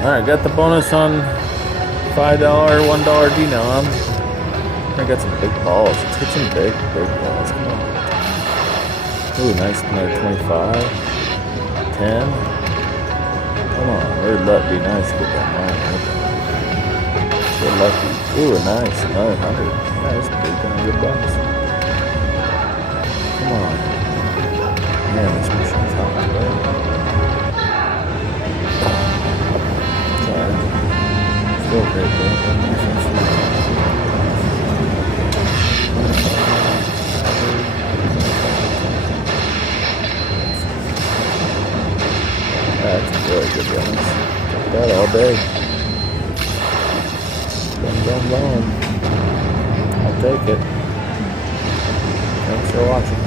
Alright, got the bonus on $5, $1 denom. I got some big balls. Let's hit some big balls. Come on. Ooh, nice. Another 25. 10. Come on. We're lucky. Be nice to get that money. We're lucky. Ooh, nice. Another 100. Nice. Big $100 bucks. Come on. Man, this machine's hot today. Sorry. Still great, though. That's really good runs. Take that all day. Boom. I'll take it. Thanks for watching.